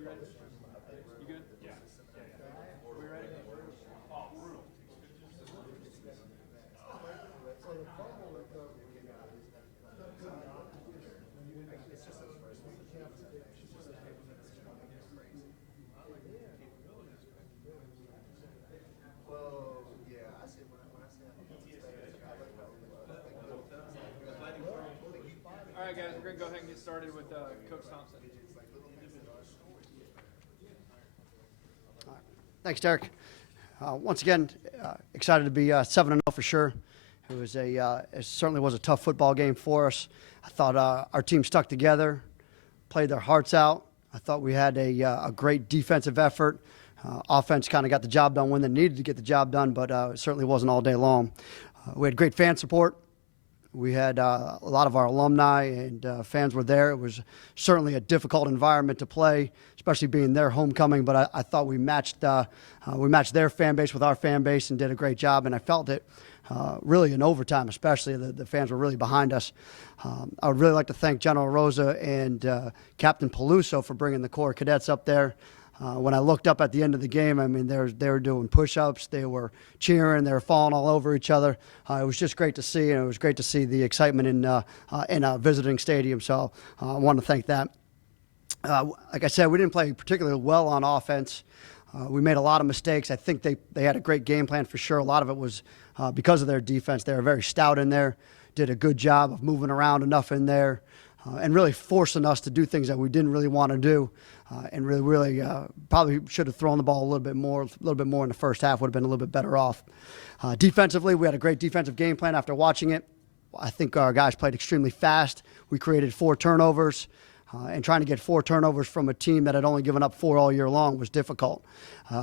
All right, guys, we're going to go ahead and get started with Coach Thompson. Thanks, Derek. Once again, excited to be 7-0 for sure. It certainly was a tough football game for us. I thought our team stuck together, played their hearts out. I thought we had a great defensive effort. Offense kind of got the job done when they needed to get the job done, but it certainly wasn't all day long. We had great fan support. We had a lot of our alumni and fans were there. It was certainly a difficult environment to play, especially being their homecoming. But I thought we matched their fan base with our fan base and did a great job. And I felt it really in overtime, especially the fans were really behind us. I would really like to thank General Rosa and Captain Peluso for bringing the Corps Cadets up there. When I looked up at the end of the game, I mean, they were doing push-ups, they were cheering, they were falling all over each other. It was just great to see, and it was great to see the excitement in a visiting stadium. So I want to thank that. Like I said, we didn't play particularly well on offense. We made a lot of mistakes. I think they had a great game plan for sure. A lot of it was because of their defense. They were very stout in there, did a good job of moving around enough in there. And really forcing us to do things that we didn't really want to do, and really probably should have thrown the ball a little bit more in the first half. Would have been a little bit better off. Defensively, we had a great defensive game plan after watching it. I think our guys played extremely fast. We created 4 turnovers, and trying to get 4 turnovers from a team that had only given up 4 all year long was difficult.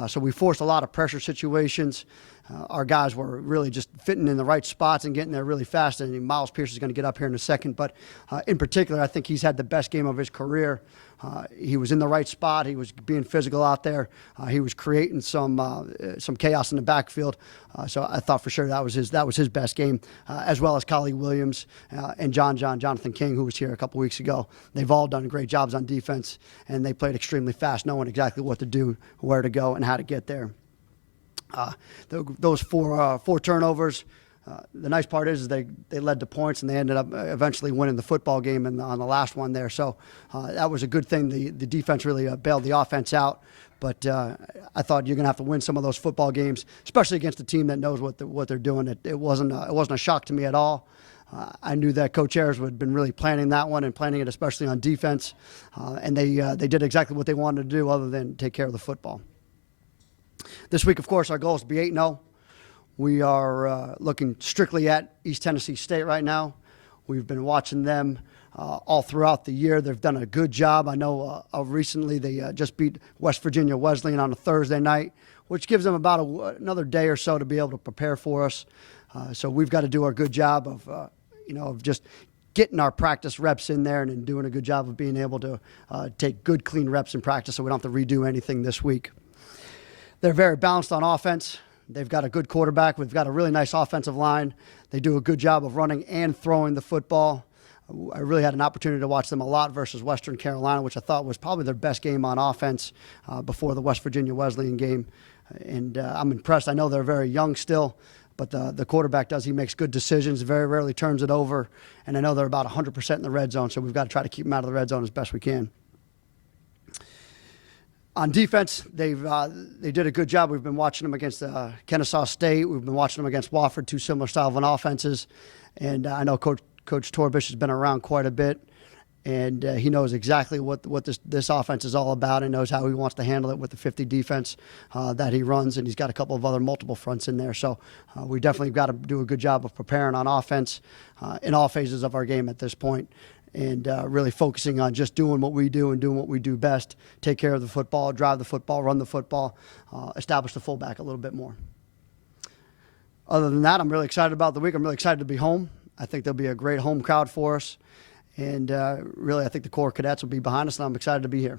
So we forced a lot of pressure situations. Our guys were really just fitting in the right spots and getting there really fast. And Miles Pierce is going to get up here in a second. But in particular, I think he's had the best game of his career. He was in the right spot. He was being physical out there. He was creating some chaos in the backfield. So I thought for sure that was his best game, as well as Collie Williams and Jonathan King, who was here a couple weeks ago. They've all done great jobs on defense, and they played extremely fast, knowing exactly what to do, where to go, and how to get there. Those 4 turnovers, the nice part is they led to points, and they ended up eventually winning the football game on the last one there. So that was a good thing. The defense really bailed the offense out. But I thought you're going to have to win some of those football games, especially against a team that knows what they're doing. It wasn't a shock to me at all. I knew that Coach Ayers had been really planning that one and planning it especially on defense. And they did exactly what they wanted to do other than take care of the football. This week, of course, our goal is to be 8-0. We are looking strictly at East Tennessee State right now. We've been watching them all throughout the year. They've done a good job. I know recently they just beat West Virginia Wesleyan on a Thursday night, which gives them about another day or so to be able to prepare for us. So we've got to do our good job of just getting our practice reps in there and doing a good job of being able to take good, clean reps in practice so we don't have to redo anything this week. They're very balanced on offense. They've got a good quarterback. We've got a really nice offensive line. They do a good job of running and throwing the football. I really had an opportunity to watch them a lot versus Western Carolina, which I thought was probably their best game on offense before the West Virginia Wesleyan game. And I'm impressed. I know they're very young still, but the quarterback he makes good decisions, very rarely turns it over. And I know they're about 100% in the red zone, so we've got to try to keep them out of the red zone as best we can. On defense, they did a good job. We've been watching them against Kennesaw State. We've been watching them against Wofford, 2 similar style of offenses. And I know Coach Torbish has been around quite a bit, and he knows exactly what this offense is all about and knows how he wants to handle it with the 50 defense that he runs. And he's got a couple of other multiple fronts in there. So we definitely got to do a good job of preparing on offense in all phases of our game at this point. And really focusing on just doing what we do and doing what we do best, take care of the football, drive the football, run the football, establish the fullback a little bit more. Other than that, I'm really excited about the week. I'm really excited to be home. I think there'll be a great home crowd for us. And really, I think the Corps Cadets will be behind us, and I'm excited to be here.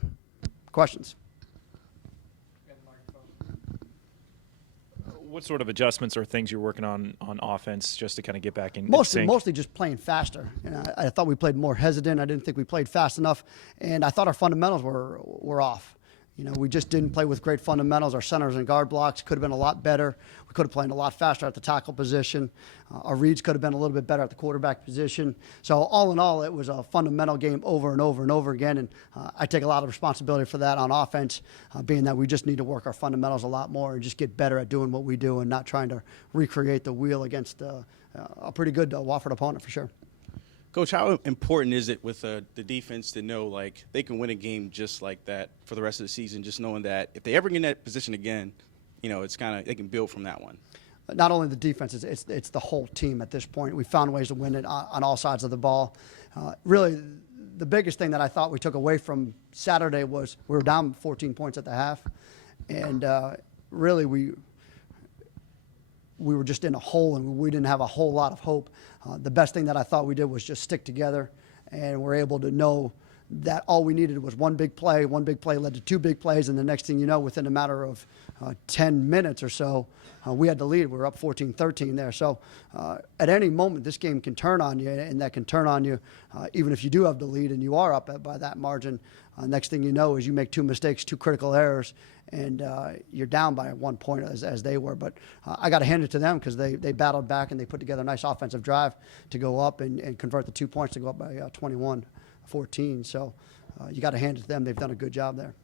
Questions? What sort of adjustments or things you're working on offense just to kind of get back in sync? Mostly just playing faster. I thought we played more hesitant. I didn't think we played fast enough, and I thought our fundamentals were off. We just didn't play with great fundamentals. Our centers and guard blocks could have been a lot better. We could have played a lot faster at the tackle position. Our reads could have been a little bit better at the quarterback position. So all in all, it was a fundamental game over and over and over again, and I take a lot of responsibility for that on offense, being that we just need to work our fundamentals a lot more and just get better at doing what we do and not trying to recreate the wheel against a pretty good Wofford opponent for sure. Coach, how important is it with the defense to know, like, they can win a game just like that for the rest of the season, just knowing that if they ever get in that position again, it's kind of they can build from that one? Not only the defense, it's the whole team at this point. We found ways to win it on all sides of the ball. Really, the biggest thing that I thought we took away from Saturday was we were down 14 points at the half, and really we were just in a hole, and we didn't have a whole lot of hope. The best thing that I thought we did was just stick together, and we're able to know that all we needed was one big play. One big play led to two big plays, and the next thing you know, within a matter of 10 minutes or so, we had the lead. We were up 14-13 there. So at any moment, this game can turn on you, and that can turn on you even if you do have the lead and you are up by that margin. Next thing you know is you make two mistakes, two critical errors, and you're down by 1 point as they were. But I got to hand it to them because they battled back and they put together a nice offensive drive to go up and convert the 2 points to go up by 21-14. So you got to hand it to them. They've done a good job there.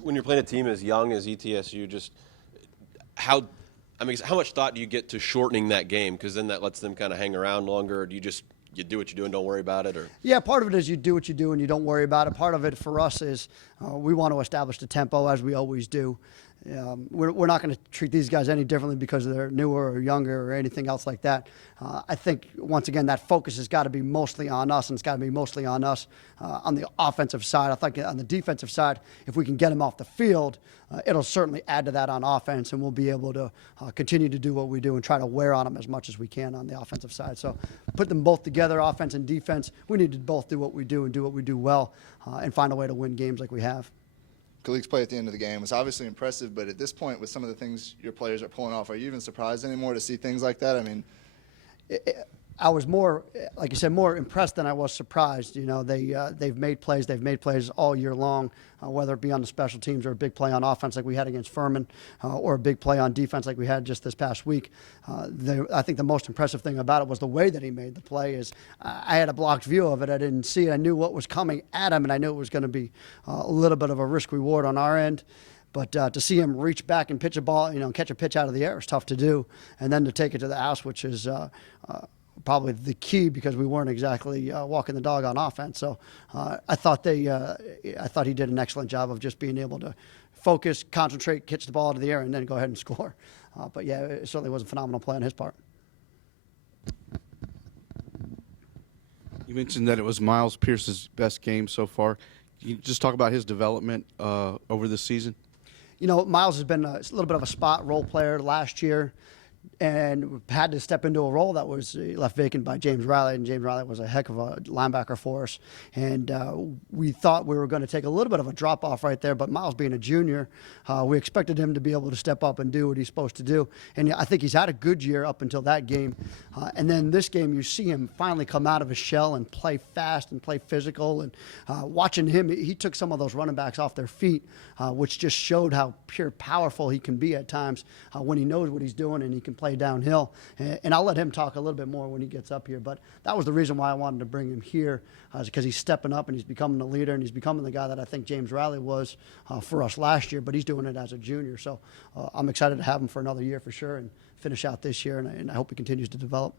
When you're playing a team as young as ETSU, how much thought do you get to shortening that game? Because then that lets them kind of hang around longer. Or do you just do what you do and don't worry about it? Or yeah, part of it is you do what you do and you don't worry about it. Part of it for us is we want to establish the tempo as we always do. We're not going to treat these guys any differently because they're newer or younger or anything else like that. I think, once again, that focus has got to be mostly on us, and it's got to be mostly on us on the offensive side. I think on the defensive side, if we can get them off the field, it'll certainly add to that on offense, and we'll be able to continue to do what we do and try to wear on them as much as we can on the offensive side. So put them both together, offense and defense. We need to both do what we do and do what we do well and find a way to win games like we have. Khalik's play at the end of the game was obviously impressive, but at this point, with some of the things your players are pulling off, are you even surprised anymore to see things like that? I mean, I was more, like you said, more impressed than I was surprised. They've made plays. They've made plays all year long, whether it be on the special teams or a big play on offense like we had against Furman, or a big play on defense like we had just this past week. I think the most impressive thing about it was the way that he made the play. I had a blocked view of it. I didn't see it. I knew what was coming at him, and I knew it was going to be a little bit of a risk-reward on our end. But to see him reach back and pitch a ball, catch a pitch out of the air is tough to do. And then to take it to the house, which is probably the key because we weren't exactly walking the dog on offense. So I thought he did an excellent job of just being able to focus, concentrate, catch the ball out of the air, and then go ahead and score. But yeah, it certainly was a phenomenal play on his part. You mentioned that it was Miles Pierce's best game so far. Can you just talk about his development over the season? Miles has been a little bit of a spot role player last year and had to step into a role that was left vacant by James Riley, and James Riley was a heck of a linebacker for us. And we thought we were going to take a little bit of a drop-off right there, but Miles being a junior, we expected him to be able to step up and do what he's supposed to do. And I think he's had a good year up until that game. And then this game, you see him finally come out of his shell and play fast and play physical. And watching him, he took some of those running backs off their feet, which just showed how pure powerful he can be at times when he knows what he's doing and he can play downhill. And I'll let him talk a little bit more when he gets up here. But that was the reason why I wanted to bring him here, is because he's stepping up and he's becoming a leader and he's becoming the guy that I think James Riley was for us last year, but he's doing it as a junior. So I'm excited to have him for another year for sure and finish out this year, and I hope he continues to develop.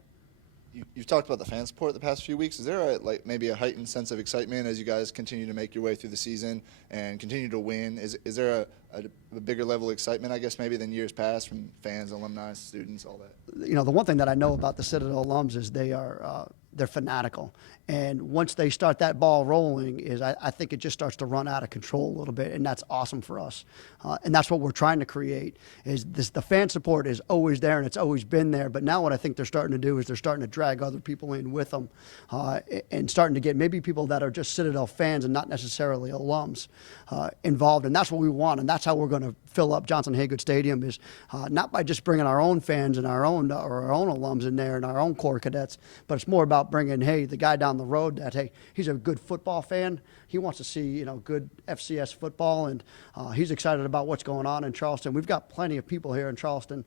You've talked about the fan support the past few weeks. Is there maybe a heightened sense of excitement as you guys continue to make your way through the season and continue to win? Is there a bigger level of excitement, I guess, maybe than years past from fans, alumni, students, all that? The one thing that I know about the Citadel alums is they're fanatical. And once they start that ball rolling, I think it just starts to run out of control a little bit, and that's awesome for us. And that's what we're trying to create. The fan support is always there, and it's always been there. But now what I think they're starting to do is they're starting to drag other people in with them, and starting to get maybe people that are just Citadel fans and not necessarily alums involved. And that's what we want, and that's how we're going to fill up Johnson Haygood Stadium, is not by just bringing our own fans and our own alums in there and our own core cadets, but it's more about about bringing, hey, the guy down the road that, hey, he's a good football fan. He wants to see, good FCS football, and he's excited about what's going on in Charleston. We've got plenty of people here in Charleston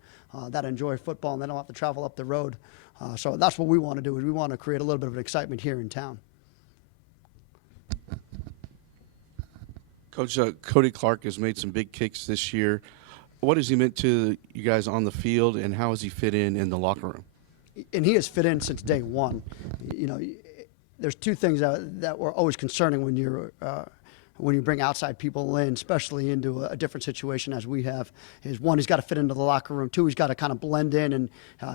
that enjoy football, and they don't have to travel up the road. So that's what we want to do, is we want to create a little bit of an excitement here in town. Coach, Cody Clark has made some big kicks this year. What has he meant to you guys on the field, and how has he fit in the locker room? And he has fit in since day one. There's two things that were always concerning when you bring outside people in, especially into a different situation as we have, is one, he's got to fit into the locker room. Two, he's got to kind of blend in. And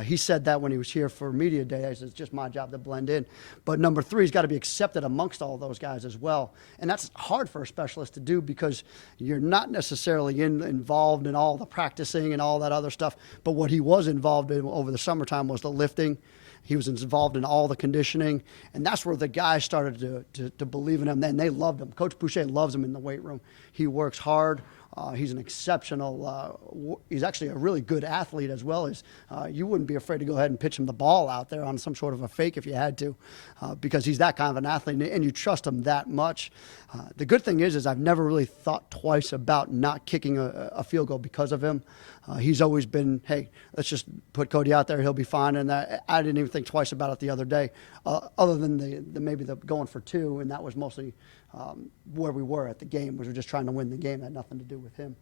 he said that when he was here for media day. He said, it's just my job to blend in. But number three, he's got to be accepted amongst all those guys as well. And that's hard for a specialist to do because you're not necessarily involved in all the practicing and all that other stuff. But what he was involved in over the summertime was the lifting. He was involved in all the conditioning, and that's where the guys started to believe in him. Then they loved him. Coach Boucher loves him in the weight room. He works hard. He's an exceptional he's actually a really good athlete as well. As you wouldn't be afraid to go ahead and pitch him the ball out there on some sort of a fake if you had to, because he's that kind of an athlete, and you trust him that much. The good thing is I've never really thought twice about not kicking a field goal because of him. He's always been, hey, let's just put Cody out there, he'll be fine. And I didn't even think twice about it the other day, other than maybe the going for two, and that was mostly where we were at the game, was we're just trying to win the game. It had nothing to do with him.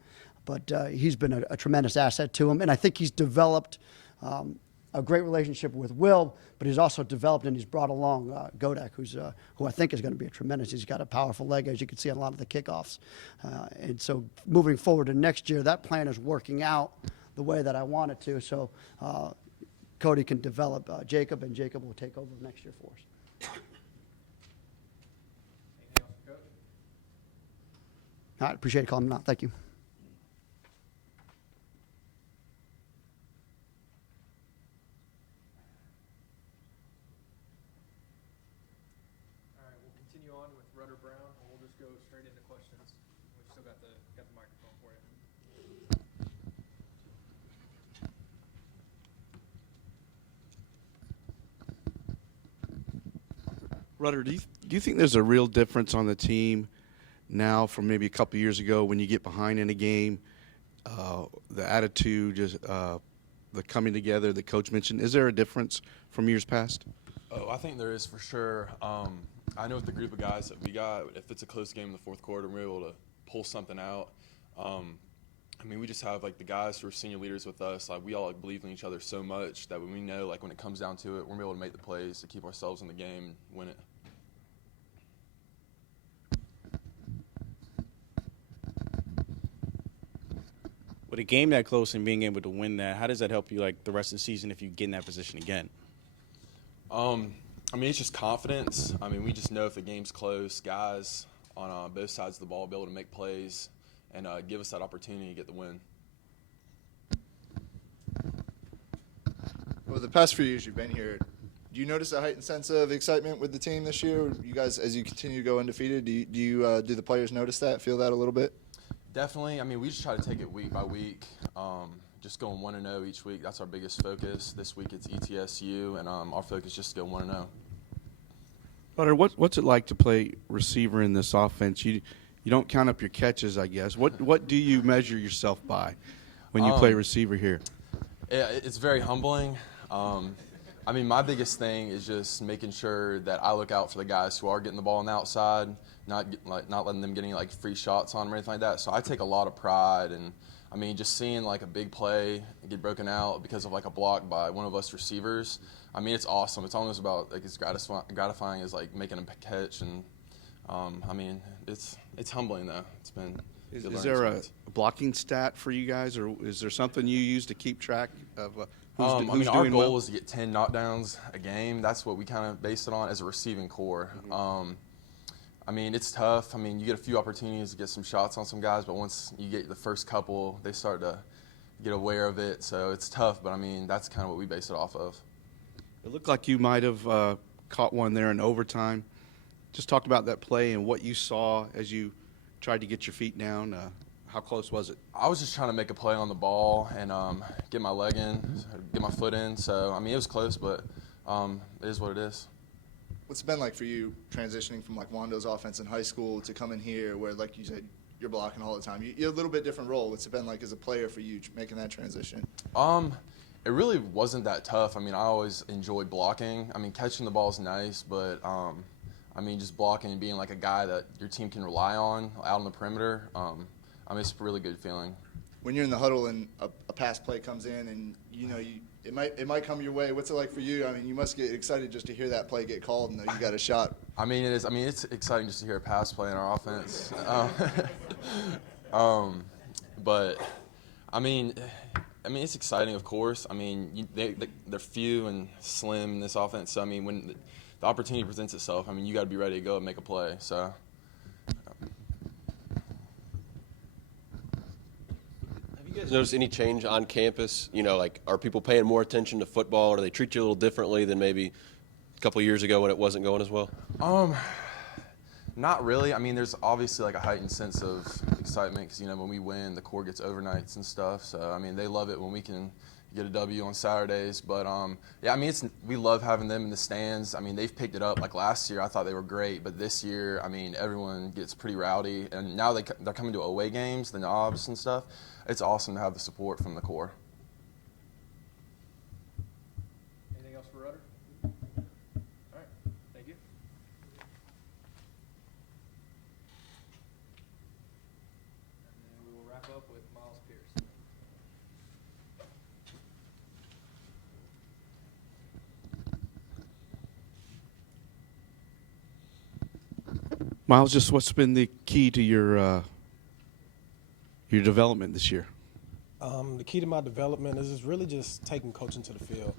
But he's been a tremendous asset to him, and I think he's developed a great relationship with Will, but he's also developed and he's brought along Godek, who I think is going to be a tremendous. He's got a powerful leg, as you can see on a lot of the kickoffs. And so moving forward to next year, that plan is working out the way that I want it to. So Cody can develop Jacob, and Jacob will take over next year for us. Anything else, Coach? All right, appreciate it calling me out. Thank you. Rudder Brown, and we'll just go straight into questions. We've still got the microphone for you. Rudder, do you think there's a real difference on the team now from maybe a couple years ago when you get behind in a game? The attitude, just the coming together that Coach mentioned. Is there a difference from years past? Oh, I think there is for sure. I know with the group of guys that we got, if it's a close game in the fourth quarter, we're able to pull something out. We just have the guys who are senior leaders with us. We all believe in each other so much that when we know when it comes down to it, we're able to make the plays to keep ourselves in the game and win it. With a game that close and being able to win that, how does that help you the rest of the season if you get in that position again? It's just confidence. We just know if the game's close, guys on both sides of the ball will be able to make plays and give us that opportunity to get the win. Well, the past few years you've been here, do you notice a heightened sense of excitement with the team this year? You guys, as you continue to go undefeated, do the players notice that, feel that a little bit? Definitely. We just try to take it week by week. Just going 1-0 each week. That's our biggest focus. This week it's ETSU, and our focus is just to go 1-0. Butter, what's it like to play receiver in this offense? You don't count up your catches, I guess. What do you measure yourself by when you play receiver here? Yeah, it's very humbling. My biggest thing is just making sure that I look out for the guys who are getting the ball on the outside, not letting them get any free shots on them or anything like that. So I take a lot of pride and just seeing a big play get broken out because of a block by one of us receivers. It's awesome. It's almost about as gratifying as making a catch, and it's humbling though. It's been. Is there a blocking stat for you guys, or is there something you use to keep track of who's our doing goal well? is to get 10 knockdowns a game. That's what we kind of base it on as a receiving core. It's tough. You get a few opportunities to get some shots on some guys, but once you get the first couple, they start to get aware of it. So it's tough, but that's kind of what we base it off of. It looked like you might have caught one there in overtime. Just talk about that play and what you saw as you tried to get your feet down. How close was it? I was just trying to make a play on the ball and get my leg in, get my foot in. So, it was close, but it is what it is. what's it been like for you transitioning from like Wando's offense in high school to coming here where, like you said, you're blocking all the time? You're a little bit different role. What's it been like as a player for you making that transition? It really wasn't that tough. I mean, I always enjoyed blocking. I mean, catching the ball is nice, but I mean, just blocking and being like a guy that your team can rely on out on the perimeter. I mean, it's a really good feeling. When you're in the huddle and a pass play comes in and it might come your way, what's it like for you? I mean, you must get excited just to hear that play get called and know you got a shot. I mean, it is. I mean, it's exciting just to hear a pass play in our offense. But I mean, it's exciting, of course. I mean, they're few and slim in this offense. So I mean, when the opportunity presents itself, I mean, you got to be ready to go and make a play. So. You guys notice any change on campus? You know, like, are people paying more attention to football, or do they treat you a little differently than maybe a couple of years ago when it wasn't going as well? Not really. I mean, there's obviously like a heightened sense of excitement because, when we win, the core gets overnights and stuff. So, I mean, they love it when we can get a W on Saturdays. But, yeah, I mean, we love having them in the stands. I mean, they've picked it up. Like last year, I thought they were great. But this year, I mean, everyone gets pretty rowdy. And now they're coming to away games, the knobs and stuff. It's awesome to have the support from the core. Anything else for Rudder? All right, thank you. And then we will wrap up with Miles Pierce. Miles, just what's been the key to your development this year? The key to my development is really just taking coaching to the field.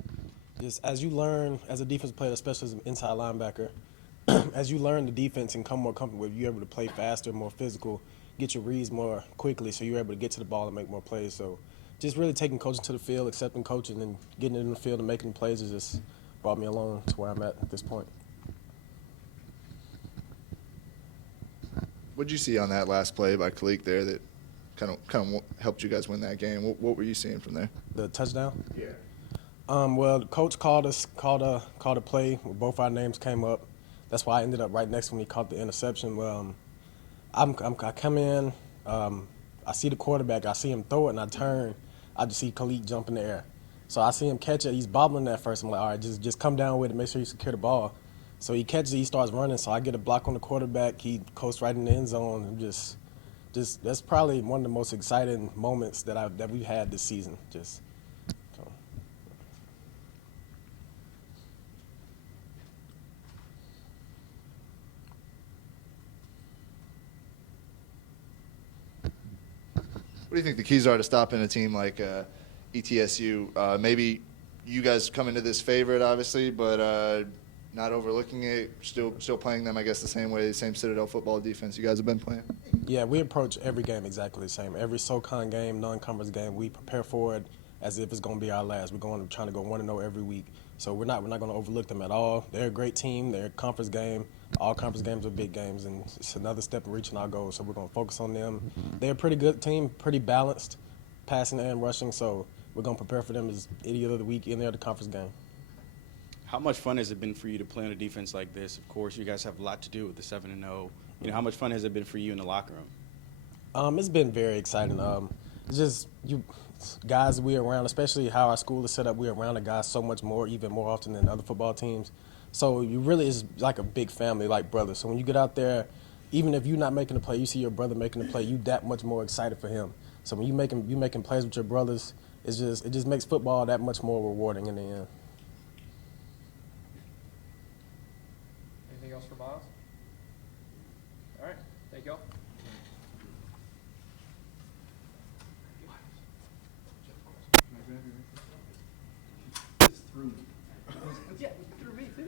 Just as you learn as a defensive player, especially as an inside linebacker, as you learn the defense and come more comfortable with it, you're able to play faster, more physical, get your reads more quickly, so you're able to get to the ball and make more plays. So just really taking coaching to the field, accepting coaching, and getting in the field and making plays has just brought me along to where I'm at this point. What did you see on that last play by Kalik there that kind of helped you guys win that game? What were you seeing from there? The touchdown? Yeah. Well, the coach called a play where both our names came up. That's why I ended up right next to him when he caught the interception. I come in, I see the quarterback, I see him throw it, and I turn. I just see Khalid jump in the air. So I see him catch it. He's bobbling at first. I'm like, all right, just come down with it, make sure you secure the ball. So he catches it, he starts running. So I get a block on the quarterback. He coasts right in the end zone. And just that's probably one of the most exciting moments that we've had this season. What do you think the keys are to stopping a team like ETSU? Maybe you guys come into this favorite, obviously, but not overlooking it, still playing them, I guess, the same way, the same Citadel football defense you guys have been playing? Yeah, we approach every game exactly the same. Every SoCon game, non-conference game, we prepare for it as if it's going to be our last. We're trying to go 1-0 every week. So we're not going to overlook them at all. They're a great team. They're a conference game. All conference games are big games, and it's another step in reaching our goals. So we're going to focus on them. They're a pretty good team, pretty balanced, passing and rushing. So we're going to prepare for them as any other week, any other conference game. How much fun has it been for you to play on a defense like this? Of course, you guys have a lot to do with the 7-0. How much fun has it been for you in the locker room? It's been very exciting. It's just you guys we're around, especially how our school is set up. We're around the guys so much more, even more often than other football teams. So you really is like a big family, like brothers. So when you get out there, even if you're not making a play, you see your brother making a play, you that much more excited for him. So when you making plays with your brothers, it just makes football that much more rewarding in the end.